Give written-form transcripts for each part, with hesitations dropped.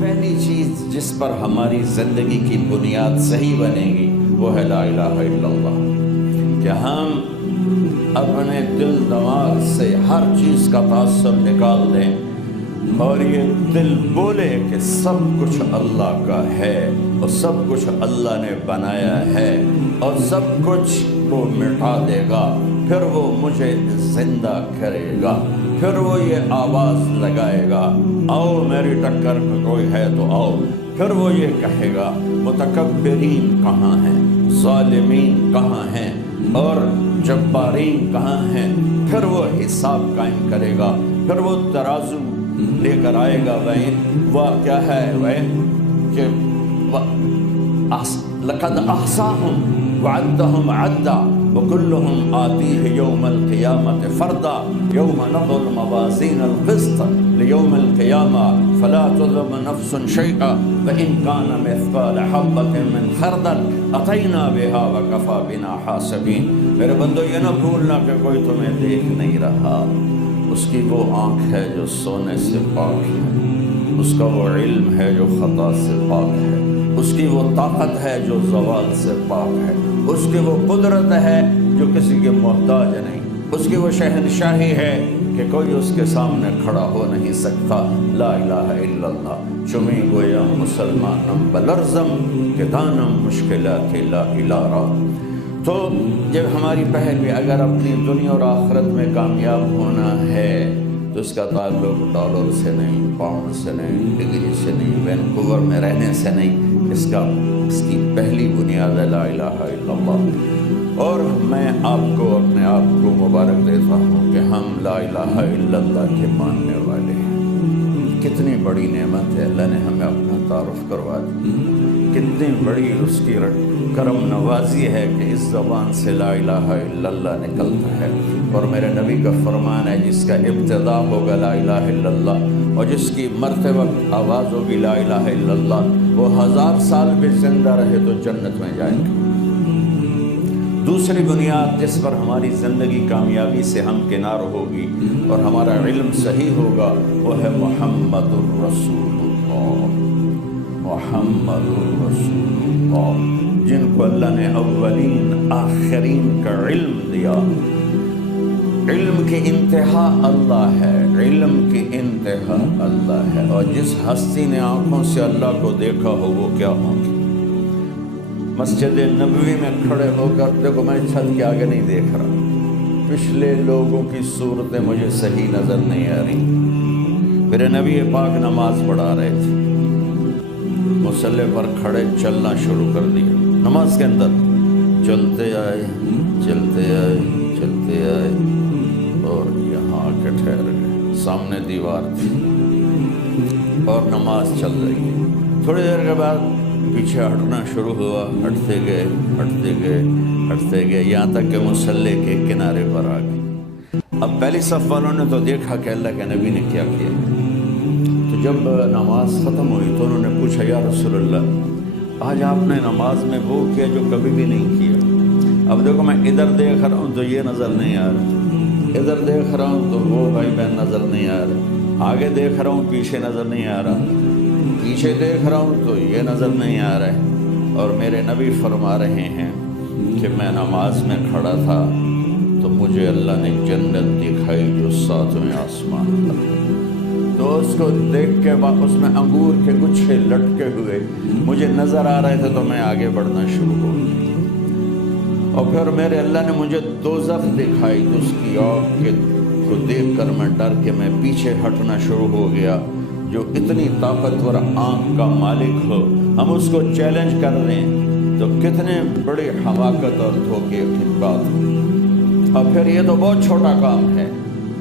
پہلی چیز جس پر ہماری زندگی کی بنیاد صحیح بنے گی وہ ہے لا الہ الا اللہ، کہ ہم اپنے دل دماغ سے ہر چیز کا تعصب نکال دیں اور یہ دل بولے کہ سب کچھ اللہ کا ہے اور سب کچھ اللہ نے بنایا ہے اور سب کچھ وہ مٹا دے گا، پھر وہ مجھے زندہ کرے گا، پھر وہ یہ آواز لگائے گا آؤ میری ٹکر میں کوئی ہے تو آؤ، پھر وہ یہ کہے گا متکبرین کہاں ہیں، ظالمین کہاں ہیں اور جبارین کہاں ہیں، پھر وہ حساب قائم کرے گا، پھر وہ ترازو لے کر آئے گا۔ وہ کیا ہے کہ لقد احصاهم وعدهم عدا وكلهم آتيه يوم القيامة فردا يوم نضع الموازين القسط ليوم القيامة فلا تظلم نفس شيئا وإن كان مثقال حبة من خردل أتينا بها وكفى بنا حاسبين۔ میرے بندو یہ نہ بھولنا کہ کوئی تمہیں دیکھ نہیں رہا، اس کی وہ آنکھ ہے جو سونے سے پاک ہے، اس کا وہ علم ہے جو خطا سے پاک ہے، اس کی وہ طاقت ہے جو زوال سے پاک ہے، اس کی وہ قدرت ہے جو کسی کے محتاج نہیں، اس کی وہ شہنشاہی ہے کہ کوئی اس کے سامنے کھڑا ہو نہیں سکتا۔ لا الہ الا اللہ چمی گویا مسلمانم بلرزم کہ دانم مشکلات لا الہ را۔ تو جب ہماری پہلوی اگر اپنی دنیا اور آخرت میں کامیاب ہونا ہے تو اس کا تعلق ڈالر سے نہیں، پاؤنڈ سے نہیں، ڈگری سے نہیں، وینکوور میں رہنے سے نہیں، اس کی پہلی بنیاد ہے لا الہ الا اللہ۔ اور میں آپ کو اپنے آپ کو مبارک دیتا ہوں کہ ہم لا الہ الا اللہ کے ماننے والے ہیں۔ کتنی بڑی نعمت ہے، اللہ نے ہمیں اپنا تعارف کروا دی، کتنی بڑی اس کی کرم نوازی ہے کہ اس زبان سے لا الہ الا اللہ نکلتا ہے، اور میرے نبی کا فرمان ہے جس کا ابتدا ہوگا لا الہ الا اللہ اور جس کی مرتے وقت آواز ہوگی لا الہ الا اللہ، وہ 1000 سال بھی زندہ رہے تو جنت میں جائیں گے۔ دوسری بنیاد جس پر ہماری زندگی کامیابی سے ہمکنار ہوگی اور ہمارا علم صحیح ہوگا وہ ہے محمد الرسول اللہ، محمد الرسول اللہ، جن کو اللہ نے اولین آخرین کا علم دیا۔ علم کی انتہا اللہ ہے، علم کی انتہا اللہ ہے، اور جس ہستی نے آنکھوں سے اللہ کو دیکھا ہو وہ کیا ہوں گی۔ مسجد نبوی میں کھڑے ہو کر دیکھو میں چھت کے آگے نہیں دیکھ رہا، پچھلے لوگوں کی صورتیں مجھے صحیح نظر نہیں آ رہی۔ میرے نبی پاک نماز پڑھا رہے تھے، مصلی پر کھڑے چلنا شروع کر دیا، نماز کے اندر چلتے آئے چلتے آئے چلتے آئے اور یہاں آ کے ٹھہر گئے، سامنے دیوار تھی اور نماز چل رہی ہے۔ تھوڑی دیر کے بعد پیچھے ہٹنا شروع ہوا، ہٹتے گئے ہٹتے گئے ہٹتے گئے یہاں تک کہ مصلی کے کنارے پر آ گئے۔ اب پہلی صف والوں نے تو دیکھا کہ اللہ کے نبی نے کیا کیا، تو جب نماز ختم ہوئی تو انہوں نے پوچھا یا رسول اللہ آج آپ نے نماز میں وہ کیا جو کبھی بھی نہیں کیا۔ اب دیکھو میں ادھر دیکھ رہا ہوں تو یہ نظر نہیں آ رہا، ادھر دیکھ رہا ہوں تو وہ بھائی بہن نظر نہیں آ رہا، آگے دیکھ رہا ہوں پیچھے نظر نہیں آ رہا، پیچھے دیکھ رہا ہوں تو یہ نظر نہیں آ رہا ہے۔ اور میرے نبی فرما رہے ہیں کہ میں نماز میں کھڑا تھا تو مجھے اللہ نے جنت دکھائی جو 7ویں آسمان پر، تو اس کو دیکھ کے اس میں انگور کے گچھے لٹکے ہوئے مجھے نظر آ رہے تھے تو میں آگے بڑھنا شروع ہو گیا۔ اور پھر میرے اللہ نے مجھے دوزخ دکھائی تو اس کی آگ کو دیکھ کر میں ڈر کے میں پیچھے ہٹنا شروع ہو گیا۔ جو اتنی طاقتور آنکھ کا مالک ہو ہم اس کو چیلنج کر دیں تو کتنے بڑی حماقت اور دھوکے کی بات ہو۔ اور پھر یہ تو بہت چھوٹا کام ہے،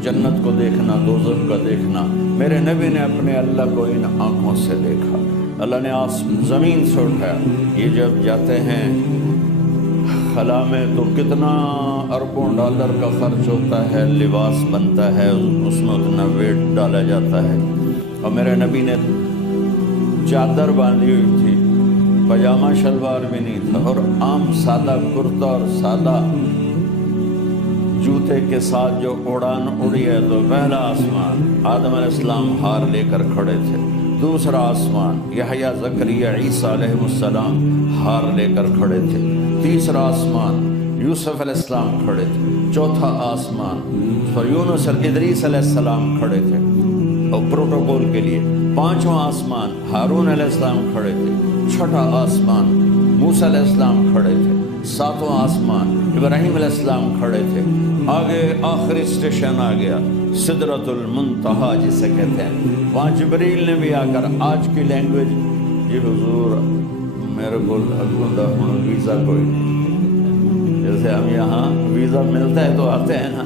جنت کو دیکھنا، دوزخ کا دیکھنا۔ میرے نبی نے اپنے اللہ کو ان آنکھوں سے دیکھا، اللہ نے زمین سے اٹھایا۔ یہ جب جاتے ہیں خلا میں تو کتنا اربوں ڈالر کا خرچ ہوتا ہے، لباس بنتا ہے، اس میں اتنا ویٹ ڈالا جاتا ہے۔ اور میرے نبی نے چادر باندھی ہوئی تھی، پاجامہ شلوار بھی نہیں تھا، اور عام سادہ کرتا اور سادہ جوتے کے ساتھ جو اڑان اڑی ہے تو پہلا آسمان، آدم علیہ السلام ہار لے کر کھڑے تھے دوسرا آسمان یحییٰ زکریا عیسیٰ علیہ السلام ہار لے کر کھڑے تھے، تیسرا آسمان یوسف علیہ السلام کھڑے تھے، چوتھا آسمان یونس ادریس علیہ السلام کھڑے تھے اور پروٹوکول کے لیے، پانچواں آسمان ہارون علیہ السلام کھڑے تھے، چھٹا آسمان موسیٰ علیہ السلام کھڑے تھے، ساتواں آسمان ابراہیم علیہ السلام کھڑے تھے، آگے آخری اسٹیشن آ گیا سدرۃ المنتہا جسے کہتے ہیں، وہاں جبریل نے بھی آ کر آج کی لینگویج، جی حضور میرے کو ویزا کوئی نہیں، جیسے ہم یہاں ویزا ملتا ہے تو آتے ہیں نا،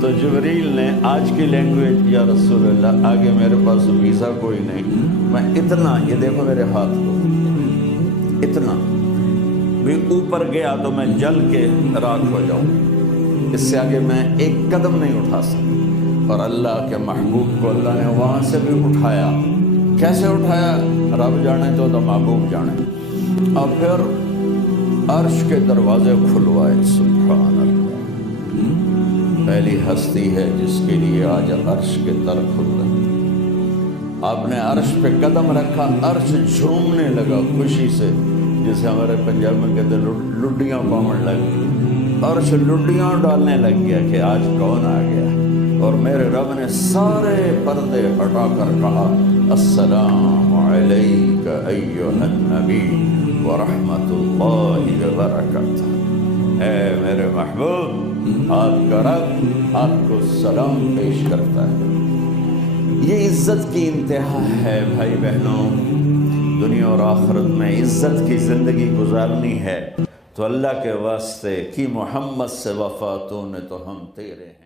تو جبریل نے آج کی لینگویج، یا رسول اللہ آگے میرے پاس ویزا کوئی نہیں، میں اتنا، یہ دیکھو میرے ہاتھ کو، اتنا بھی اوپر گیا تو میں جل کے راکھ ہو جاؤں، اس سے آگے میں ایک قدم نہیں اٹھا سکتا۔ اور اللہ کے محبوب کو اللہ نے وہاں سے بھی اٹھایا، کیسے اٹھایا رب جانے تو محبوب جانے، اور پھر عرش کے دروازے کھلوائے، سبحان اللہ، پہلی ہستی ہے جس کے لیے آج عرش کے در کھل رہے، آپ نے عرش پہ قدم رکھا، عرش جھومنے لگا خوشی سے، جسے ہمارے پنجاب میں کہتے ہیں لڈیاں پاؤں لگ گئی، عرش لڈیاں ڈالنے لگ گیا کہ آج کون آ گیا، اور میرے رب نے سارے پردے ہٹا کر کہا السلام علیک ایھا النبی ورحمۃ اللہ وبرکاتہ، اے میرے محبوب آپ کا رب آپ کو سلام پیش کرتا ہے۔ یہ عزت کی انتہا ہے بھائی بہنوں، دنیا اور آخرت میں عزت کی زندگی گزارنی ہے تو اللہ کے واسطے کی محمد سے وفا تو نے تو ہم تیرے ہیں۔